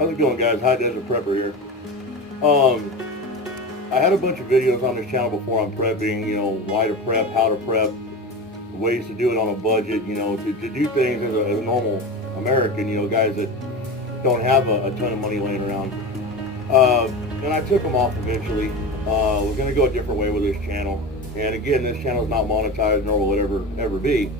How's it going, guys? High Desert Prepper here. Um, I had a bunch of videos on this channel before on prepping, why to prep, how to prep, ways to do it on a budget, to do things as a normal American, guys that don't have a ton of money laying around. Uh, and I took them off eventually. We're going to go a different way with this channel. And again, this channel is not monetized, nor will it ever be.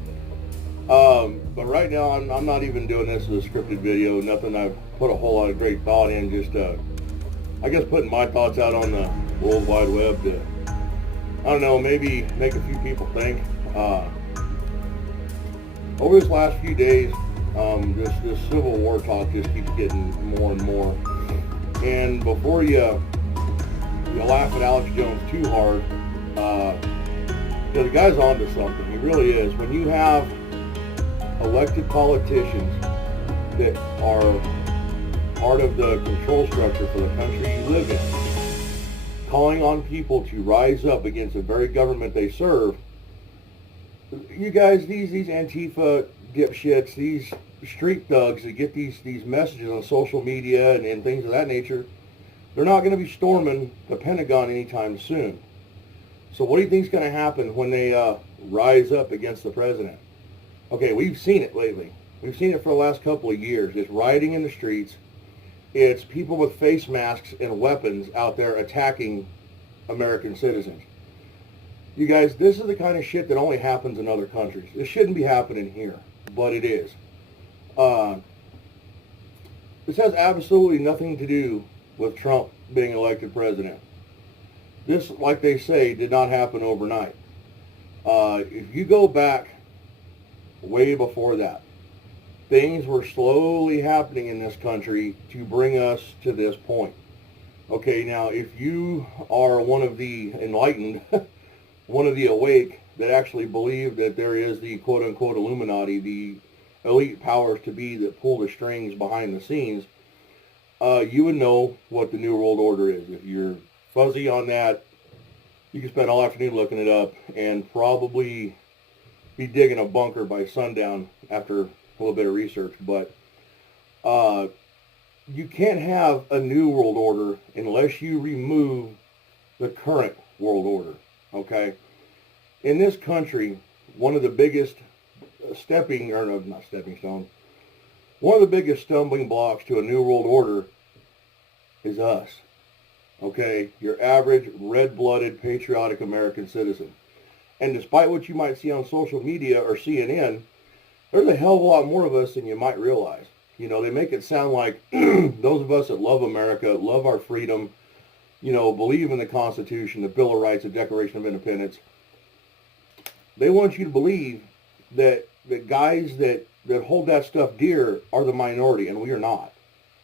But right now, I'm not even doing this as a scripted video. Nothing I've put a whole lot of great thought in. Just, I guess, putting my thoughts out on the World Wide Web to, I don't know, maybe make a few people think. Over this last few days, this Civil War talk just keeps getting more and more. And before you laugh at Alex Jones too hard, the guy's onto something. He really is. When you have elected politicians that are part of the control structure for the country you live in, calling on people to rise up against the very government they serve, you guys, these Antifa dipshits, these street thugs that get these messages on social media and things of that nature, they're not going to be storming the Pentagon anytime soon. So what do you think is going to happen when they rise up against the president? Okay, we've seen it lately. We've seen it for the last couple of years. It's rioting in the streets. It's people with face masks and weapons out there attacking American citizens. You guys, this is the kind of shit that only happens in other countries. It shouldn't be happening here, but it is. This has absolutely nothing to do with Trump being elected president. This, like they say, did not happen overnight. If you go back way before that, things were slowly happening in this country to bring us to this point. Okay, now if you are one of the enlightened, one of the awake that actually believe that there is the quote-unquote Illuminati, the elite powers to be that pull the strings behind the scenes, you would know what the New World Order is. If you're fuzzy on that, you can spend all afternoon looking it up and probably be digging a bunker by sundown after a little bit of research. But you can't have a new world order unless you remove the current world order, okay? In this country, one of the biggest one of the biggest stumbling blocks to a new world order is us, okay? Your average red-blooded patriotic American citizen. And despite what you might see on social media or CNN, there's a hell of a lot more of us than you might realize. They make it sound like those of us that love America, love our freedom, believe in the Constitution, the Bill of Rights, the Declaration of Independence, they want you to believe that the guys that hold that stuff dear are the minority, and we are not,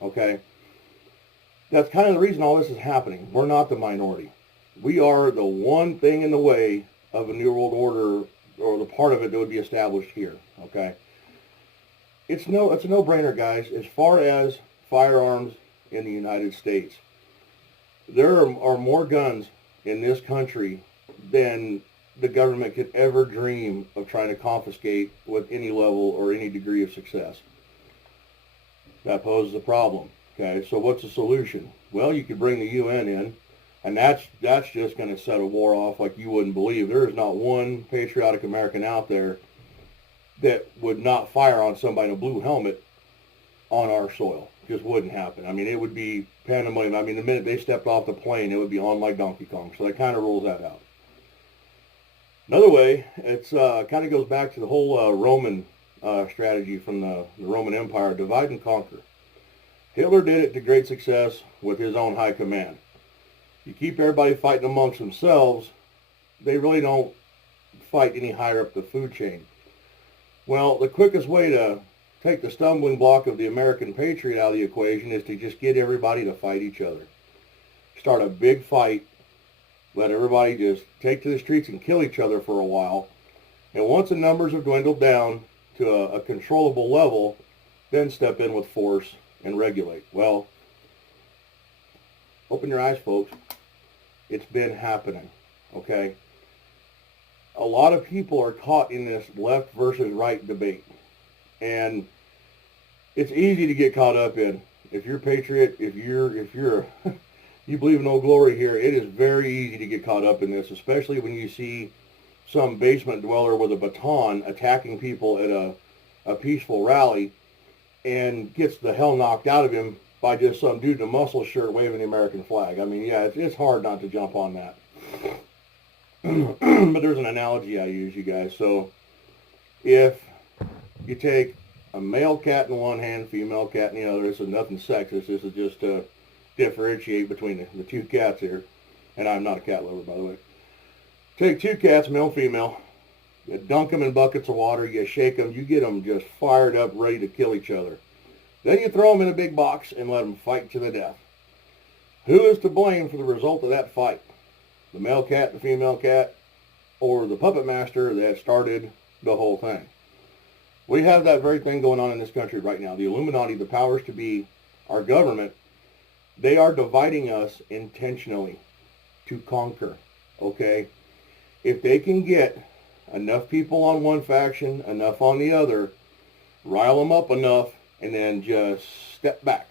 okay? That's kind of the reason all this is happening. We're not the minority. We are the one thing in the way of a New World Order, or the part of it that would be established here, okay? It's a no-brainer, guys. As far as firearms in the United States, there are more guns in this country than the government could ever dream of trying to confiscate with any level or any degree of success. That poses a problem, okay? So what's the solution? Well, you could bring the UN in, and that's just going to set a war off like you wouldn't believe. There is not one patriotic American out there that would not fire on somebody in a blue helmet on our soil. Just wouldn't happen. I mean, it would be pandemonium. I mean, the minute they stepped off the plane, it would be on like Donkey Kong. So that kind of rules that out. Another way, it's kind of goes back to the whole Roman strategy from the Roman Empire, divide and conquer. Hitler did it to great success with his own high command. You keep everybody fighting amongst themselves, they really don't fight any higher up the food chain. Well, the quickest way to take the stumbling block of the American patriot out of the equation is to just get everybody to fight each other. Start a big fight, let everybody just take to the streets and kill each other for a while, and once the numbers have dwindled down to a controllable level, then step in with force and regulate. Well, open your eyes, folks. It's been happening, okay? A lot of people are caught in this left versus right debate. And it's easy to get caught up in if you're a patriot, if you're you believe in Old Glory here, it is very easy to get caught up in this, especially when you see some basement dweller with a baton attacking people at a peaceful rally and gets the hell knocked out of him by just some dude in a muscle shirt waving the American flag. I mean, yeah, it's hard not to jump on that. But there's an analogy I use, you guys. So if you take a male cat in one hand, female cat in the other, this is nothing sexist. This is just to differentiate between the two cats here. And I'm not a cat lover, by the way. Take two cats, male and female. You dunk them in buckets of water. You shake them. You get them just fired up, ready to kill each other. Then you throw them in a big box and let them fight to the death. Who is to blame for the result of that fight? The male cat, the female cat, or the puppet master that started the whole thing? We have that very thing going on in this country right now. The Illuminati, the powers to be, our government, they are dividing us intentionally to conquer, okay? If they can get enough people on one faction, enough on the other, rile them up enough, and then just step back.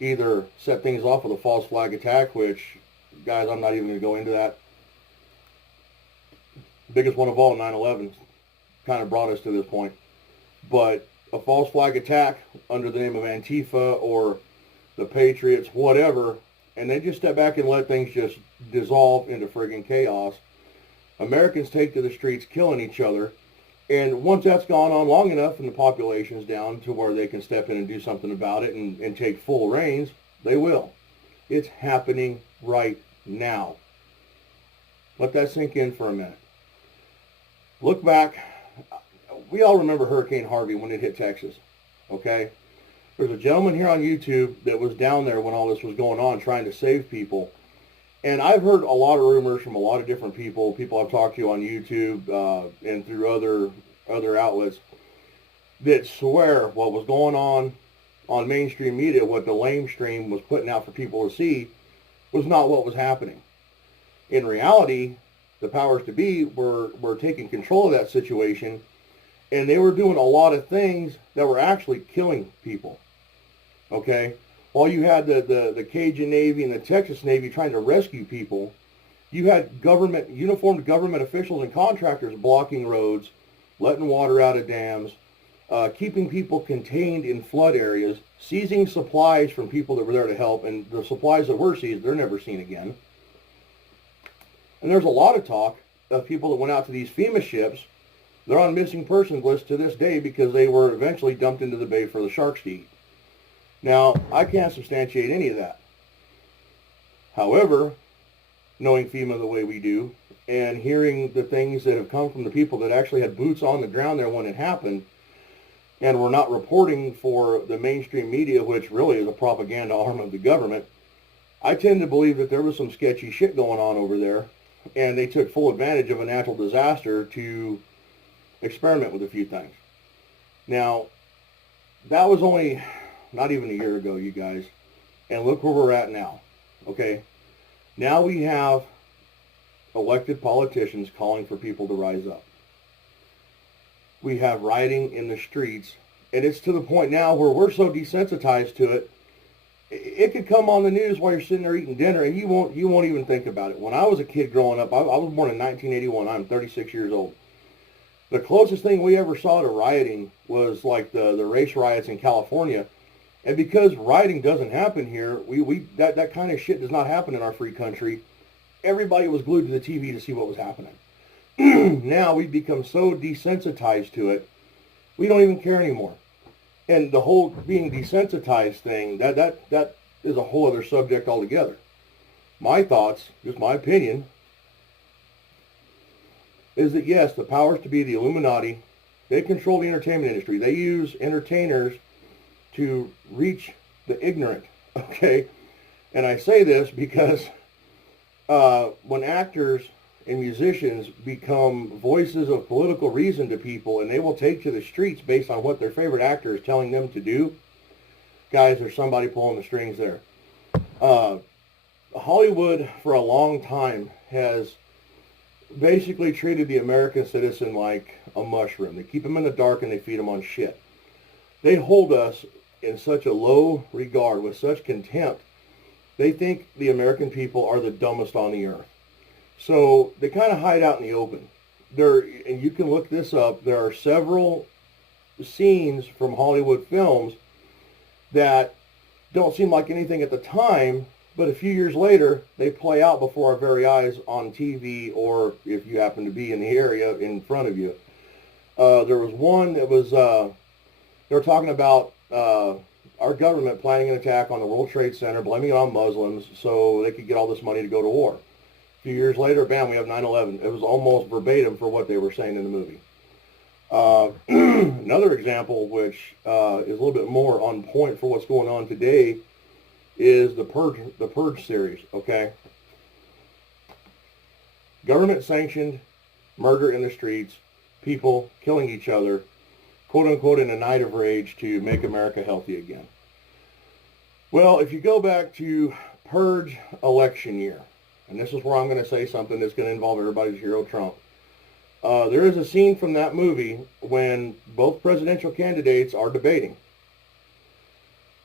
Either set things off with a false flag attack, which, guys, I'm not even going to go into that. Biggest one of all, 9/11, kind of brought us to this point. But a false flag attack under the name of Antifa or the Patriots, whatever, and they just step back and let things just dissolve into friggin' chaos. Americans take to the streets killing each other, and once that's gone on long enough and the population's down to where they can step in and do something about it and take full reins, they will. It's happening right now. Let that sink in for a minute. Look back. We all remember Hurricane Harvey when it hit Texas, okay? There's a gentleman here on YouTube that was down there when all this was going on trying to save people. And I've heard a lot of rumors from a lot of different people I've talked to on YouTube and through other outlets that swear what was going on mainstream media, what the lamestream was putting out for people to see, was not what was happening. In reality, the powers to be were taking control of that situation, and they were doing a lot of things that were actually killing people, okay? While you had the Cajun Navy and the Texas Navy trying to rescue people, you had uniformed government officials and contractors blocking roads, letting water out of dams, keeping people contained in flood areas, seizing supplies from people that were there to help, and the supplies that were seized, they're never seen again. And there's a lot of talk of people that went out to these FEMA ships. They're on missing persons list to this day because they were eventually dumped into the bay for the sharks to eat. Now, I can't substantiate any of that. However, knowing FEMA the way we do, and hearing the things that have come from the people that actually had boots on the ground there when it happened, and were not reporting for the mainstream media, which really is a propaganda arm of the government, I tend to believe that there was some sketchy shit going on over there, and they took full advantage of a natural disaster to experiment with a few things. Now, that was only not even a year ago, you guys, and look where we're at now, okay? Now we have elected politicians calling for people to rise up. We have rioting in the streets, and it's to the point now where we're so desensitized to it, it could come on the news while you're sitting there eating dinner, and you won't even think about it. When I was a kid growing up, I was born in 1981. I'm 36 years old. The closest thing we ever saw to rioting was like the race riots in California. And because rioting doesn't happen here, that kind of shit does not happen in our free country. Everybody was glued to the TV to see what was happening. Now we've become so desensitized to it, we don't even care anymore. And the whole being desensitized thing, that is a whole other subject altogether. My thoughts, just my opinion, is that yes, the powers to be, the Illuminati, they control the entertainment industry. They use entertainers to reach the ignorant, okay? And I say this because when actors and musicians become voices of political reason to people, and they will take to the streets based on what their favorite actor is telling them to do, guys, there's somebody pulling the strings there. Hollywood, for a long time, has basically treated the American citizen like a mushroom. They keep them in the dark and they feed them on shit. They hold us in such a low regard, with such contempt. They think the American people are the dumbest on the earth. So they kind of hide out in the open. And you can look this up, there are several scenes from Hollywood films that don't seem like anything at the time, but a few years later, they play out before our very eyes on TV, or if you happen to be in the area in front of you. There was one that was, they were talking about our government planning an attack on the World Trade Center, blaming it on Muslims so they could get all this money to go to war. A few years later, bam, we have 9/11. It was almost verbatim for what they were saying in the movie. Another example, which is a little bit more on point for what's going on today, is the Purge series. Okay, government-sanctioned murder in the streets, people killing each other, quote unquote, in a night of rage to make America healthy again. Well, if you go back to Purge election year, and this is where I'm going to say something that's going to involve everybody's hero, Trump. There is a scene from that movie when both presidential candidates are debating.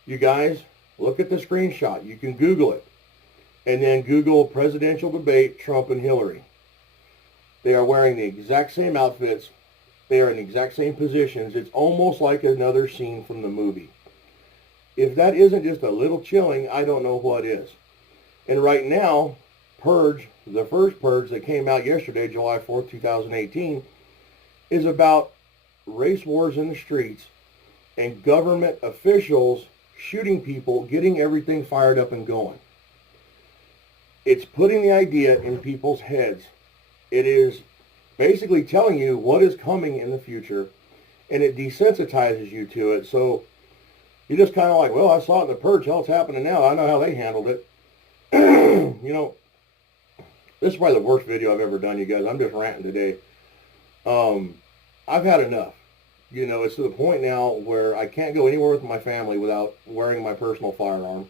You guys, look at the screenshot. You can Google it. And then Google presidential debate, Trump and Hillary. They are wearing the exact same outfits. They are in the exact same positions. It's almost like another scene from the movie. If that isn't just a little chilling, I don't know what is. And right now, Purge, the first Purge that came out yesterday, July 4th, 2018, is about race wars in the streets and government officials shooting people, getting everything fired up and going. It's putting the idea in people's heads. It is basically telling you what is coming in the future, and it desensitizes you to it. So you're just kind of like, well, I saw it in the Purge. Hell, it's happening now. I know how they handled it. You know, this is probably the worst video I've ever done, you guys. I'm just ranting today. I've had enough. You know, it's to the point now where I can't go anywhere with my family without wearing my personal firearm,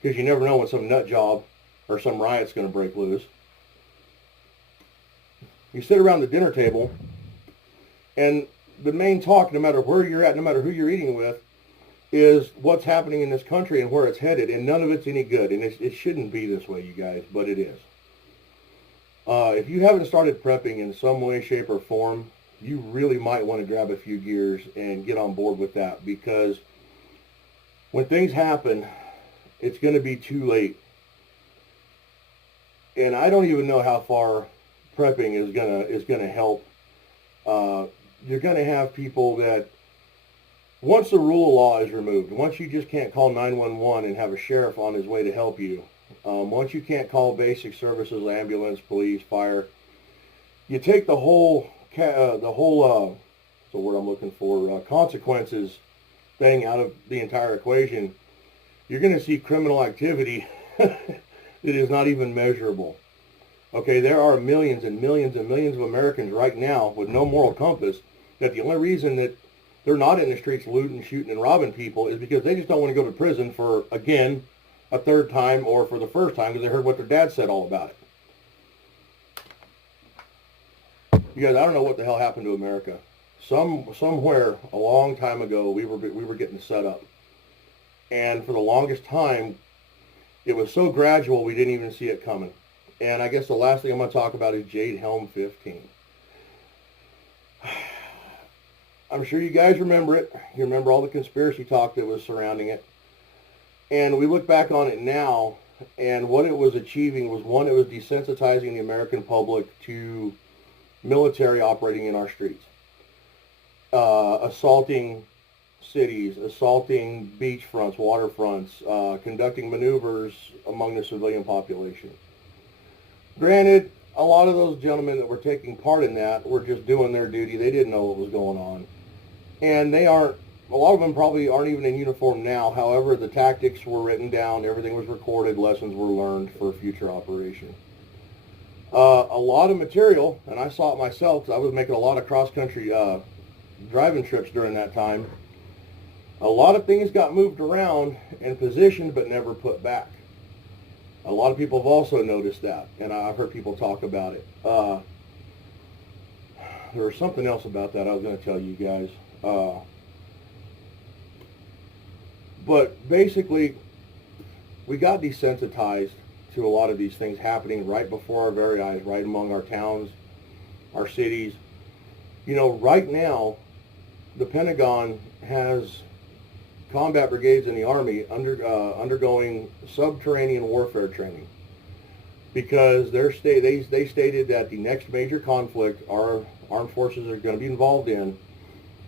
because you never know when some nut job or some riot's going to break loose. You sit around the dinner table, and the main talk, no matter where you're at, no matter who you're eating with, is what's happening in this country and where it's headed, and none of it's any good. And it shouldn't be this way, you guys, but it is. If you haven't started prepping in some way, shape, or form, you really might want to grab a few gears and get on board with that, because when things happen, it's going to be too late. And I don't even know how far prepping is gonna help. You're going to have people that, once the rule of law is removed, once you just can't call 911 and have a sheriff on his way to help you, once you can't call basic services, ambulance, police, fire, you take the whole what's the word I'm looking for, consequences thing out of the entire equation, you're going to see criminal activity that is not even measurable. Okay, there are millions and millions and millions of Americans right now with no moral compass, that the only reason that they're not in the streets looting, shooting, and robbing people is because they just don't want to go to prison for, again, a third time, or for the first time because they heard what their dad said all about it. You guys, I don't know what the hell happened to America. Somewhere a long time ago, we were getting set up, and for the longest time, it was so gradual we didn't even see it coming. And I guess the last thing I'm going to talk about is Jade Helm 15. I'm sure you guys remember it. You remember all the conspiracy talk that was surrounding it. And we look back on it now, and what it was achieving was, one, it was desensitizing the American public to military operating in our streets. Assaulting cities, assaulting beachfronts, waterfronts, conducting maneuvers among the civilian population. Granted, a lot of those gentlemen that were taking part in that were just doing their duty. They didn't know what was going on. And a lot of them probably aren't even in uniform now. However, the tactics were written down, everything was recorded, lessons were learned for future operation. A lot of material, and I saw it myself because I was making a lot of cross-country driving trips during that time. A lot of things got moved around and positioned but never put back. A lot of people have also noticed that, and I've heard people talk about it. There was something else about that I was going to tell you guys. But basically, we got desensitized to a lot of these things happening right before our very eyes, right among our towns, our cities. You know, right now, the Pentagon has combat brigades in the Army undergoing subterranean warfare training because they stated that the next major conflict our armed forces are going to be involved in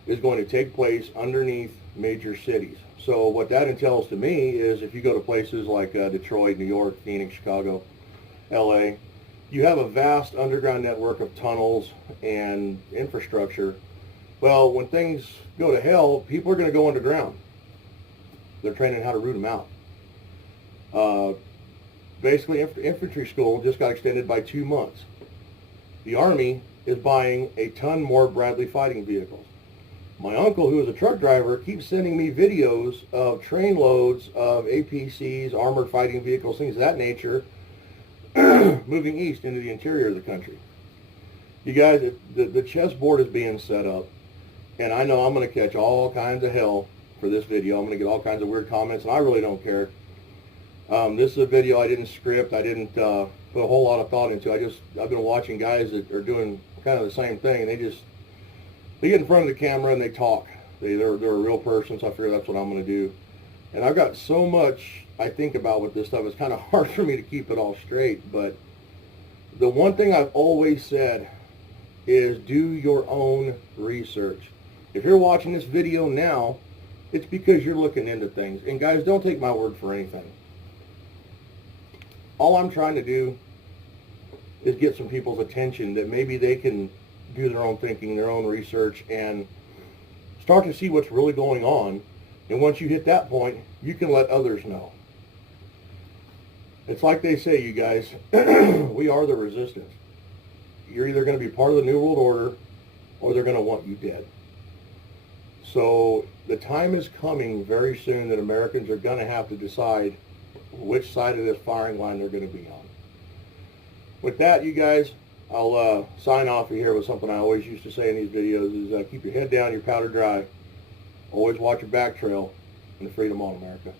is going to take place underneath major cities. So what that entails to me is if you go to places like Detroit, New York, Phoenix, Chicago, LA, you have a vast underground network of tunnels and infrastructure. Well, when things go to hell, people are going to go underground. They're training how to root them out. Basically, infantry school just got extended by 2 months. The Army is buying a ton more Bradley fighting vehicles. My uncle, who is a truck driver, keeps sending me videos of train loads of APCs, armored fighting vehicles, things of that nature, moving east into the interior of the country. You guys, the chessboard is being set up, and I know I'm going to catch all kinds of hell for this video. I'm going to get all kinds of weird comments, and I really don't care. This is a video I didn't script. I didn't put a whole lot of thought into. I've been watching guys that are doing kind of the same thing, and they get in front of the camera and they talk. They're a real person, so I figure that's what I'm going to do. And I've got so much I think about with this stuff. It's kind of hard for me to keep it all straight. But the one thing I've always said is do your own research. If you're watching this video now, it's because you're looking into things. And guys, don't take my word for anything. All I'm trying to do is get some people's attention that maybe they can do their own thinking, their own research, and start to see what's really going on. And once you hit that point, you can let others know. It's like they say, you guys, we are the resistance. You're either going to be part of the New World Order or they're going to want you dead. So the time is coming very soon that Americans are going to have to decide which side of this firing line they're going to be on. With that, you guys, I'll sign off here with something I always used to say in these videos is keep your head down, your powder dry. Always watch your back trail, and freedom on, America.